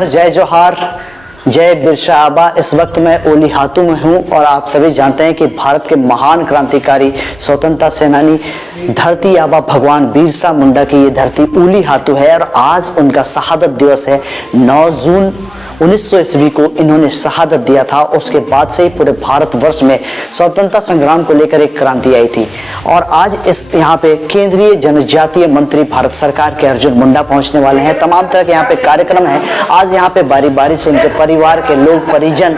नमस्कार, जय जोहार, जय बिरसा आबा। इस वक्त मैं ओली हातू में हूँ और आप सभी जानते हैं कि भारत के महान क्रांतिकारी स्वतंत्रता सेनानी धरती आबा भगवान बिरसा मुंडा की ये धरती ओली हातू है और आज उनका शहादत दिवस है। 9 जून 1900 ईस्वी को इन्होंने शहादत दिया था। उसके बाद से ही पूरे भारतवर्ष में स्वतंत्रता संग्राम को लेकर एक क्रांति आई थी और आज इस यहाँ पे केंद्रीय जनजातीय मंत्री भारत सरकार के अर्जुन मुंडा पहुंचने वाले हैं। तमाम तरह के यहाँ पे कार्यक्रम है। आज यहाँ पे बारी बारी से उनके परिवार के लोग, परिजन,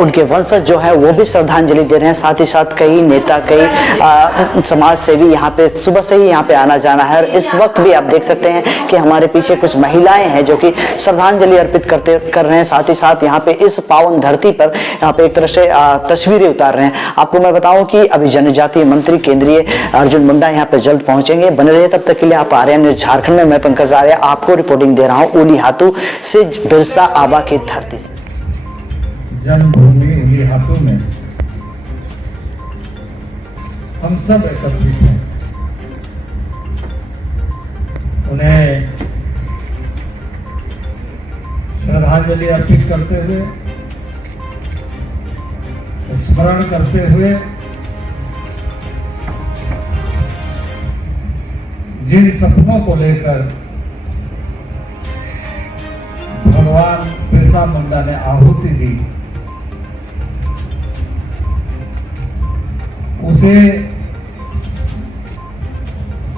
उनके वंशज जो है वो भी श्रद्धांजलि दे रहे हैं। साथ ही साथ कई नेता, कई समाज सेवी यहाँ पे सुबह से ही यहाँ पे आना जाना है। और इस वक्त भी आप देख सकते हैं कि हमारे पीछे कुछ महिलाएं हैं जो कि श्रद्धांजलि अर्पित कर रहे हैं। साथ ही साथ यहाँ पे इस पावन धरती पर यहाँ पे एक तरह से तस्वीरें उतार रहे हैं। आपको मैं बताऊं कि अभी जनजातीय मंत्री केंद्रीय अर्जुन मुंडा यहाँ पे जल्द पहुंचेंगे। बने रहिए तब तक के लिए आप आर्या न्यूज झारखंड में। मैं पंकज आर्या आपको रिपोर्टिंग दे रहा हूँ ओली हातू से, बिरसा आबा की धरती से। जन्मभूमि ओली हातू में हम सब एकत्रित हैं। उन्हें श्रद्धांजलि अर्पित करते हुए, स्मरण करते हुए, जिन सपनों को लेकर भगवान बिरसा मुंडा ने आहुति दी, उसे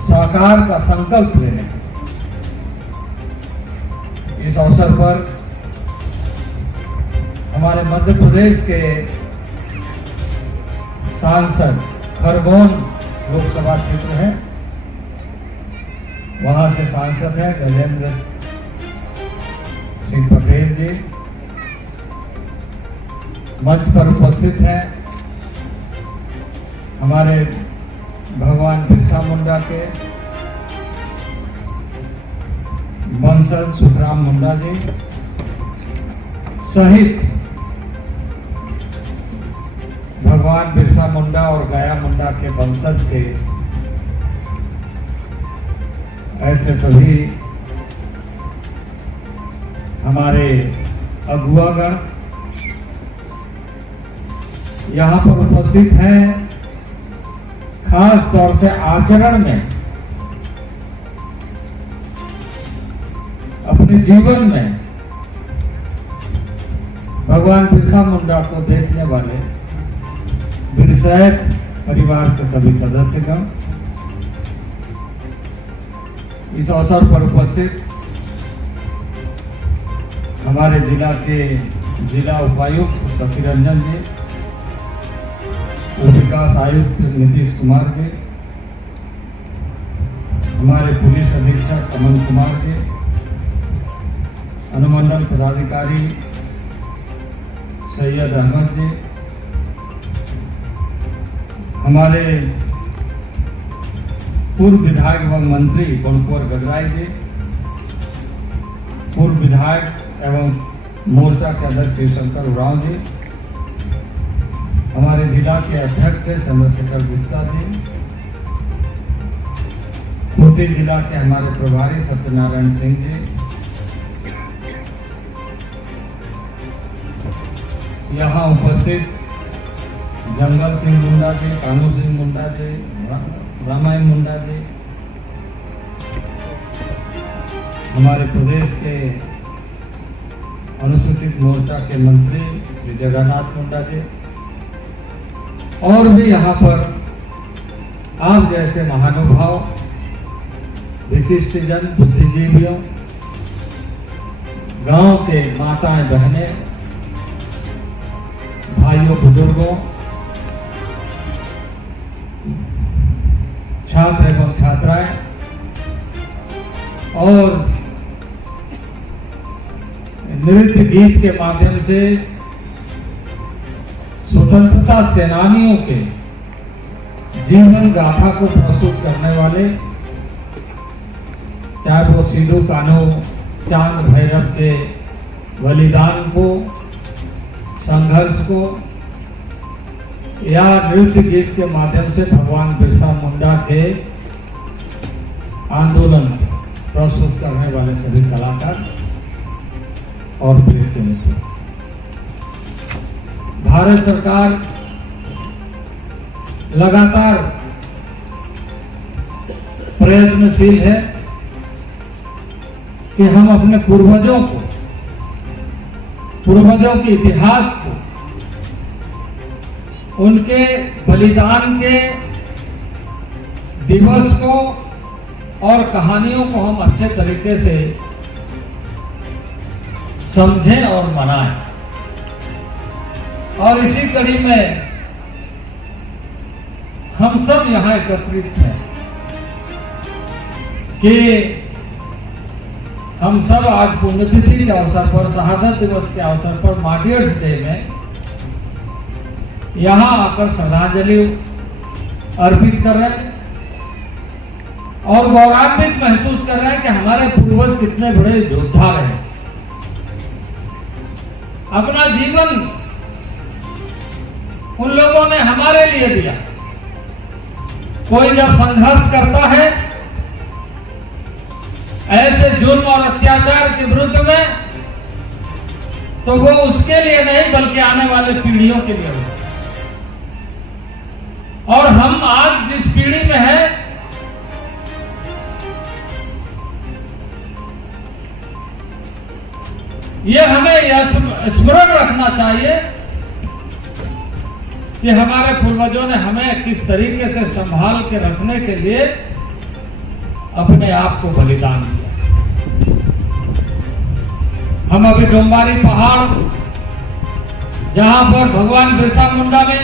साकार का संकल्प लेने इस अवसर पर हमारे मध्य प्रदेश के सांसद खरगोन लोकसभा क्षेत्र है, वहां से सांसद है गजेंद्र सिंह पटेल जी, मंच पर उपस्थित हैं हमारे भगवान बिरसा मुंडा के वंशज सुखराम मुंडा जी सहित भगवान बिरसा मुंडा और गाया मुंडा के वंशज के ऐसे सभी हमारे अगुवागण यहाँ पर उपस्थित हैं। खास तौर से आचरण में, अपने जीवन में भगवान बिरसा मुंडा को देखने वाले बिरसैत परिवार के सभी सदस्यगण, इस अवसर पर उपस्थित हमारे जिला के जिला उपायुक्त शशि रंजन जी, विकास आयुक्त नीतीश कुमार जी, हमारे पुलिस अधीक्षक अमन कुमार जी, अनुमंडल पदाधिकारी सैयद अहमद जी, हमारे पूर्व विधायक एवं मंत्री गणकुंवर गगराई जी, पूर्व विधायक एवं मोर्चा के अध्यक्ष शिवशंकर उरांव जी, हमारे जिला के अध्यक्ष चंद्रशेखर गुप्ता जी, खूंटी जिला के हमारे प्रभारी सत्यनारायण सिंह जी, यहाँ उपस्थित जंगल सिंह मुंडा जी, कानू सिंह मुंडा जी, रामायण मुंडा जी, हमारे प्रदेश के अनुसूचित मोर्चा के मंत्री श्री जगन्नाथ मुंडा जी, और भी यहाँ पर आप जैसे महानुभाव, विशिष्टजन, बुद्धिजीवियों, गांव के माताएं, बहनें, भाइयों, बुजुर्गों, छात्र एवं छात्राएं और नृत्य गीत के माध्यम से स्वतंत्रता सेनानियों के जीवन गाथा को प्रस्तुत करने वाले, चाहे वो सिद्धू कान्हू चांद भैरव के बलिदान को, संघर्ष को, या नृत्य गीत के माध्यम से भगवान बिरसा मुंडा के आंदोलन प्रस्तुत करने वाले सभी कलाकार, और देश के नेतृत्व। भारत सरकार लगातार प्रयत्नशील है कि हम अपने पूर्वजों के इतिहास को, उनके बलिदान के दिवस को और कहानियों को हम अच्छे तरीके से समझें और मनाएं। और इसी कड़ी में हम सब यहां एकत्रित हैं कि हम सब आज पुण्यतिथि के अवसर पर, शहादत दिवस के अवसर पर, मार्टियर्स डे में यहां आकर श्रद्धांजलि अर्पित कर रहे हैं और गौरवान्वित महसूस कर रहे हैं कि हमारे पूर्वज कितने बड़े योद्धा रहे, अपना जीवन उन लोगों ने हमारे लिए दिया। कोई जब संघर्ष करता है ऐसे जुल्म और अत्याचार के विरुद्ध में, तो वो उसके लिए नहीं बल्कि आने वाले पीढ़ियों के लिए होता है। और हम आज जिस पीढ़ी में है, ये हमें यह स्मरण रखना चाहिए कि हमारे पूर्वजों ने हमें किस तरीके से संभाल के रखने के लिए अपने आप को बलिदान दिया। हम अभी डोंबारी पहाड़, जहां पर भगवान बिरसा मुंडा ने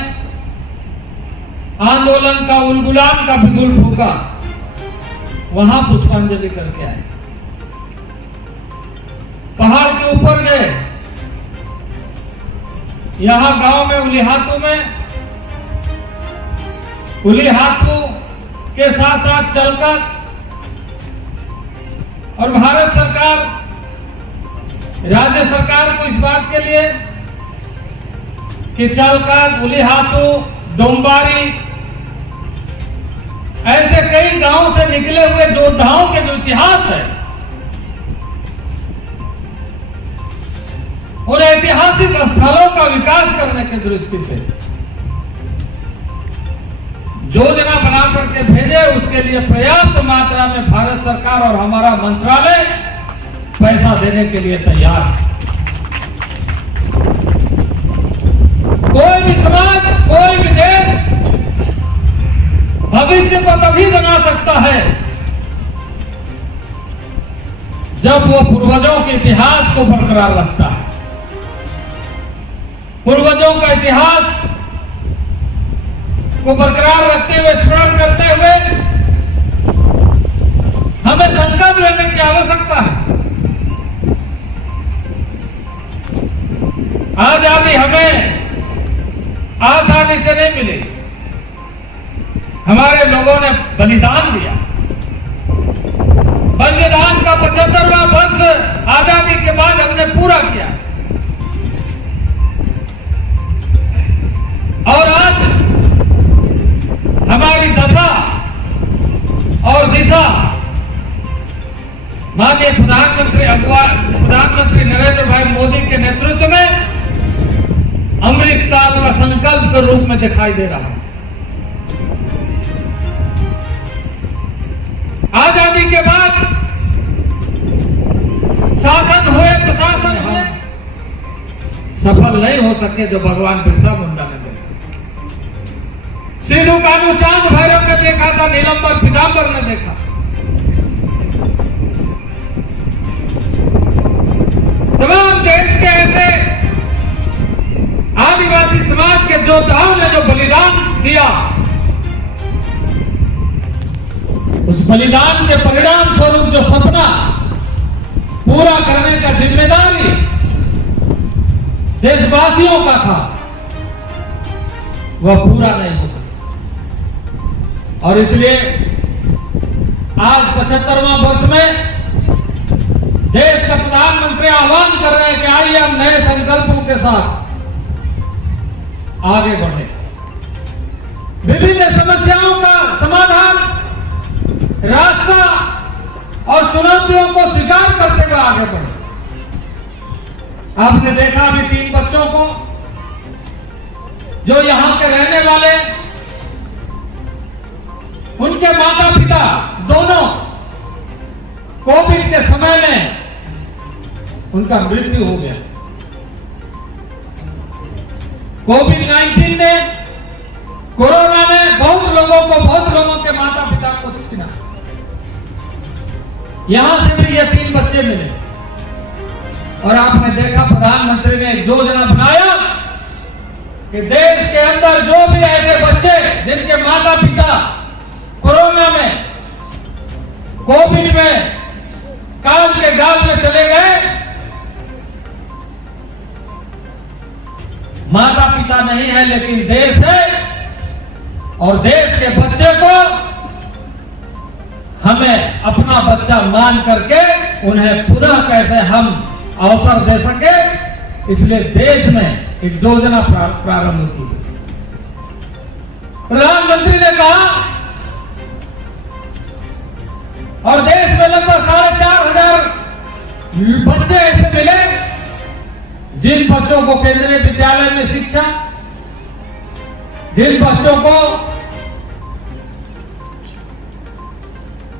आंदोलन का, उलगुलान का बिगुल फूका, वहां पुष्पांजलि करके आए। पहाड़ के ऊपर गए, यहां गांव में उलीहातू के साथ साथ चलकर, और भारत सरकार, राज्य सरकार को इस बात के लिए कि चलकर, उलीहातू, डोंबारी, ऐसे कई गांव से निकले हुए योद्धाओं के जो इतिहास है, उन ऐतिहासिक स्थलों का विकास करने की दृष्टि से योजना बना करके भेजे, उसके लिए पर्याप्त मात्रा में भारत सरकार और हमारा मंत्रालय पैसा देने के लिए तैयार है। कोई भी समाज, कोई भी देश भविष्य को तभी बना सकता है जब वो पूर्वजों के इतिहास को बरकरार रखता है। पूर्वजों का इतिहास को बरकरार रखते हुए, स्मरण करते हुए हमें संकल्प लेने की आवश्यकता है। आजादी हमें आसानी से नहीं मिली, हमारे लोगों ने बलिदान दिया। बलिदान का 75वां वर्ष आजादी के बाद हमने पूरा किया, और आज हमारी दशा और दिशा माननीय प्रधानमंत्री नरेंद्र भाई मोदी के नेतृत्व में अमृतकाल का संकल्प के रूप में दिखाई दे रहा है। आजादी के बाद शासन हुए, प्रशासन हुए, सफल नहीं हो सके जो भगवान बिरसा मुंडा ने देखा। सिद्धू कानू चांद भैरव ने देखा था, नीलंबर पीताम्बर ने देखा। तमाम देश के ऐसे आदिवासी समाज के योद्धाओं ने जो बलिदान दिया, उस बलिदान के परिणाम स्वरूप जो सपना पूरा करने का जिम्मेदारी देशवासियों का था, वह पूरा नहीं हो सका। और इसलिए आज 75वां वर्ष में देश का प्रधानमंत्री आह्वान कर रहे हैं कि आइए हम नए संकल्पों के साथ आगे बढ़े, विभिन्न समस्याओं का समाधान, रास्ता और चुनौतियों को स्वीकार करते हुए आगे बढ़े। आपने देखा अभी 3 बच्चों को जो यहां के रहने वाले, उनके माता पिता दोनों कोविड के समय में उनका मृत्यु हो गया। कोविड-19 ने, कोरोना ने बहुत लोगों के माता पिता को छीना। यहां से भी ये 3 बच्चे मिले और आपने देखा प्रधानमंत्री ने एक योजना बनाया कि देश के अंदर जो भी ऐसे बच्चे जिनके माता पिता कोरोना में, कोविड में काल के गाल में चले गए, माता पिता नहीं है लेकिन देश है, और देश के बच्चे को हमें अपना बच्चा मान करके उन्हें पुनः कैसे हम अवसर दे सके, इसलिए देश में एक योजना प्रारंभ की। प्रधानमंत्री ने कहा और देश में लगभग 4,500 बच्चे ऐसे मिले जिन बच्चों को केंद्रीय विद्यालय में शिक्षा, जिन बच्चों को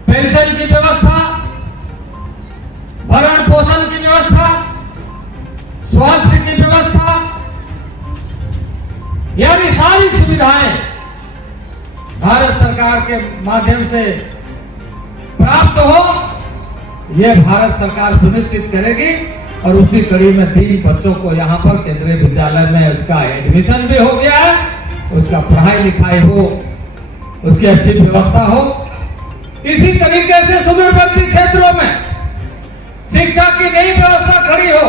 पेंशन की व्यवस्था, भरण पोषण की व्यवस्था, स्वास्थ्य की व्यवस्था, यानी सारी सुविधाएं भारत सरकार के माध्यम से प्राप्त हो, यह भारत सरकार सुनिश्चित करेगी। और उसी कड़ी में 3 बच्चों को यहाँ पर केंद्रीय विद्यालय में उसका एडमिशन भी हो गया है, उसका पढ़ाई लिखाई हो, उसकी अच्छी व्यवस्था हो। इसी तरीके से सुदूरवर्ती क्षेत्रों में शिक्षा की नई व्यवस्था खड़ी हो।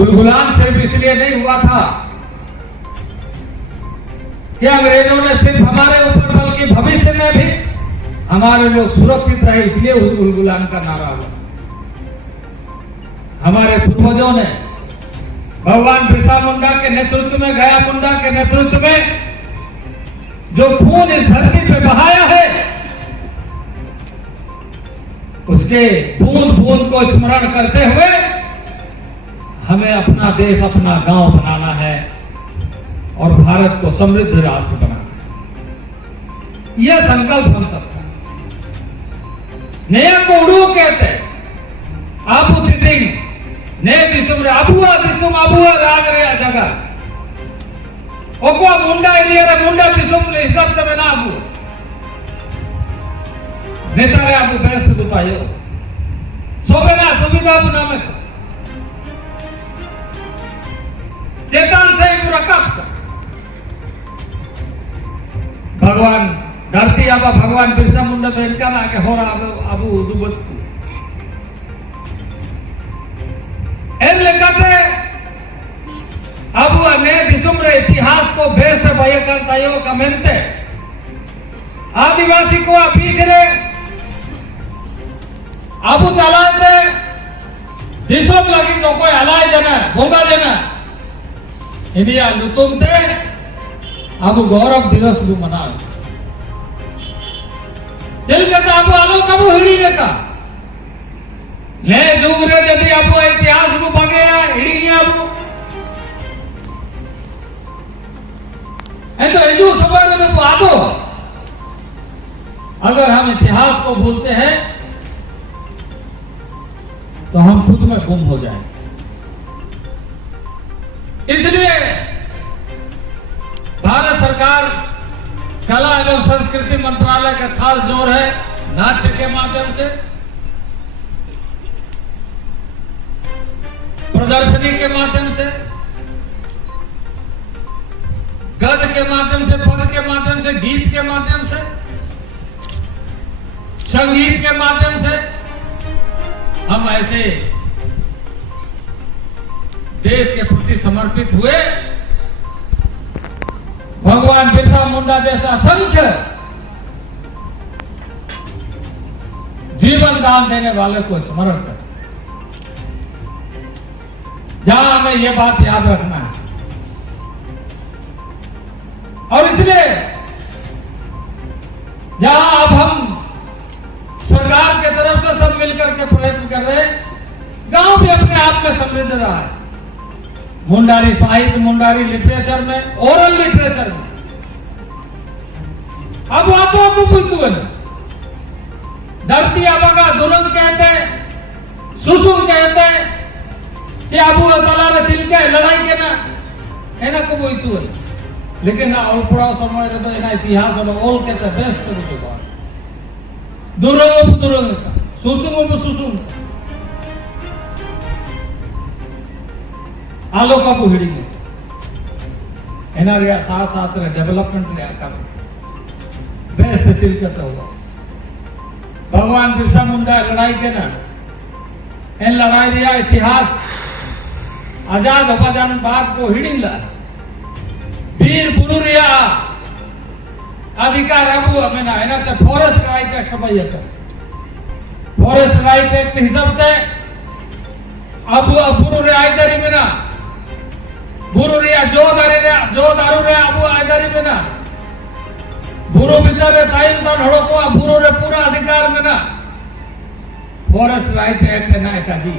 उलगुलान सिर्फ इसलिए नहीं हुआ था कि अंग्रेजों ने सिर्फ हमारे ऊपर, बल्कि भविष्य में भी हमारे लोग सुरक्षित रहे, इसलिए उलगुलान का नारा हुआ। हमारे पूर्वजों ने भगवान बिरसा मुंडा के नेतृत्व में, गया मुंडा के नेतृत्व में जो खून इस धरती पे बहाया है, उसके बूंद बूंद को स्मरण करते हुए हमें अपना देश, अपना गांव बनाना है और भारत को समृद्ध राष्ट्र बनाना है। यह संकल्प हम सबका। नया कोड़ू कहते आबू दिसिंग ने दिसुम रे अबुआ दिसुम अबुआ राग रे जगह ओको मुंडा एरिया रे मुंडा दिसुम ले हिसाब तबे ना अबू नेता रे अबू बेस्ट बतायो सोबे ना सुविधा बना में चेतन से रकब भगवान धरती आबा भगवान बिरसा मुंडा तो इनका ना के हो रहा अबू दुबत लेकर अब ने दिसुम रे इतिहास को बेस्ट भय करता यो कमेंटे आदिवासी को बीच रे अब चलाते दिसुम लगी तो कोई हलाए जना भोगा जना इंडिया लुतुम ते अब गौरव दिवस भी मना चल करता अब आलो कब हिड़ी का ले दूर यदि अब इतिहास को बगे हिड़ी अब तो हिंदू समाज में बातो अगर हम इतिहास को भूलते हैं तो हम खुद में गुम हो जाएंगे। इसलिए भारत सरकार कला एवं संस्कृति मंत्रालय का खास जोर है नाट्य के माध्यम से, प्रदर्शनी के माध्यम से, गद्य के माध्यम से, पद के माध्यम से, गीत के माध्यम से, संगीत के माध्यम से हम ऐसे देश के प्रति समर्पित हुए। भगवान बिरसा मुंडा जैसा असंख्य जीवन दान देने वाले को स्मरण कर, जहां हमें यह बात याद रखना है। और इसलिए जहां अब हम सरकार के तरफ से सब मिलकर के प्रयत्न कर रहे हैं आप में समृद्ध रहा है, मुंडारी साहित्य, मुंडारी लिटरेचर में, ओरल लिटरेचर में। अब आपको बुझतु है धरती आबा दुल्हन कहते, सुसुम कहते, कि आबू तलार चिलके लड़ाई के ना एना को बुझतु है। लेकिन ना ओलपुड़ा समय रे तो एना इतिहास वाला ओल कहते बेस्ट करते बात दुर्ग दुर्ग सुसुम सुसुम आलो का बुहिड़ी में एना रे साथ साथ रे डेवलपमेंट रे का बेस्ट चिलके तो होगा। भगवान बिरसा मुंडा लड़ाई के ना इन लड़ाई दिया इतिहास आजाद होगा जान बात को हिड़िंग ला वीर बुरुरिया अधिकार अबू अमेना है ना ते फॉरेस्ट राइट एक्ट भाई है फॉरेस्ट राइट एक्ट हिसाब से अबू बुरुरिया आइदरी में ना बुरुरिया जो दारू रे अबू आइदरी में ना बुरो बिचारे ताइल तो ढड़ो को बुरो रे पूरा अधिकार में ना फॉरेस्ट राइट एक्ट है ना एका जी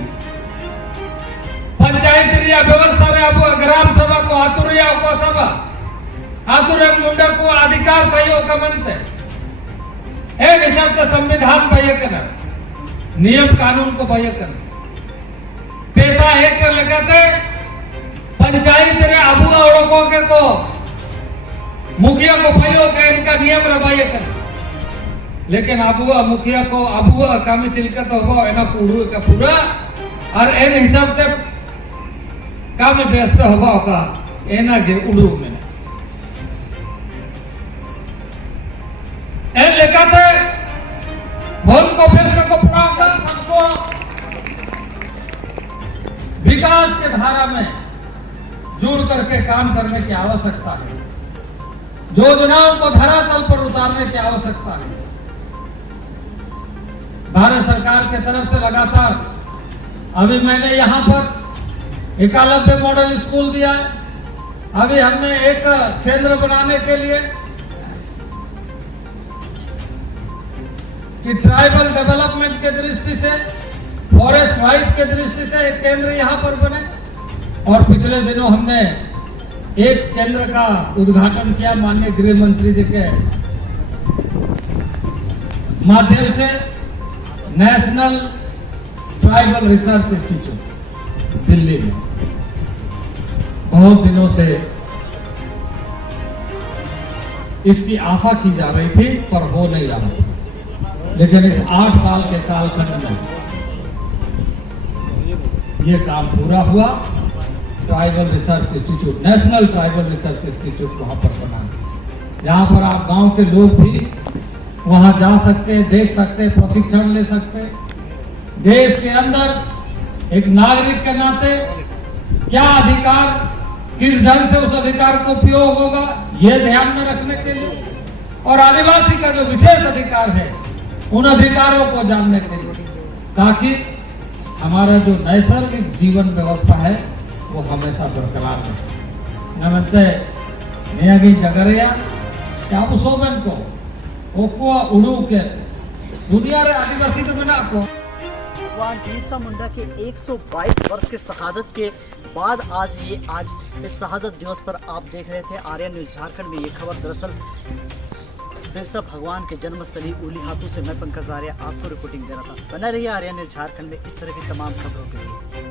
पंचायत रिया व्यवस्था में अब ग्राम सभा को आतुरिया को सभा आतुरे मुंडा को अधिकार थयो कमनते ए हिसाब से संविधान भय करना नियम कानून को भय करना पैसा एक लगाते पंचायत रे अबू औड़को के को मुखिया को भयो के इनका नियम रवाये करना लेकिन अबू मुखिया को अबू कामी चिलकत होगा एना पूरू का पूरा और इन हिसाब से काम व्यस्त होगा का एना के उड़ू में ए लेकाते भवन को व्यस्त को पढ़ाकर सबको विकास के धारा में जुड़ करके काम करने की आवश्यकता है योजनाओं को धरातल पर उतारने की आवश्यकता है। भारत सरकार के तरफ से लगातार अभी मैंने यहाँ पर एकलव्य मॉडल स्कूल दिया है। अभी हमने एक केंद्र बनाने के लिए कि ट्राइबल डेवलपमेंट के दृष्टि से फॉरेस्ट राइट के दृष्टि से एक केंद्र यहाँ पर बने और पिछले दिनों हमने एक केंद्र का उद्घाटन किया माननीय गृह मंत्री जी के माध्यम से national tribal research institute Delhi में। बहुत दिनों से इसकी आशा की जा रही थी पर हो नहीं रहा, लेकिन इस 8 साल के कालखंड में ये काम पूरा हुआ। Tribal research institute, national tribal research institute वहां पर बना, जहां पर आप गांव के लोग भी वहां जा सकते, देख सकते, प्रशिक्षण ले सकते। देश के अंदर एक नागरिक के नाते क्या अधिकार, किस ढंग से उस अधिकार को उपयोग होगा, यह ध्यान में रखने के लिए और आदिवासी का जो विशेष अधिकार है उन अधिकारों को जानने के लिए, ताकि हमारा जो नैसर्गिक जीवन व्यवस्था है वो हमेशा बरकरार रहे। नमस्ते नियागी जगरिया क्या सोबन को ओको उड़ू के दुनिया रे आदिवासी तो बना को भगवान बिरसा मुंडा के 122 वर्ष के शहादत के बाद आज इस शहादत दिवस पर आप देख रहे थे आर्यन न्यूज झारखंड में। ये खबर दरअसल बिरसा भगवान के जन्मस्थली उली हाथों से मैं पंकज आर्य आपको रिपोर्टिंग दे रहा था। बना रहिए आर्यन न्यूज झारखंड में इस तरह की तमाम खबरों के लिए।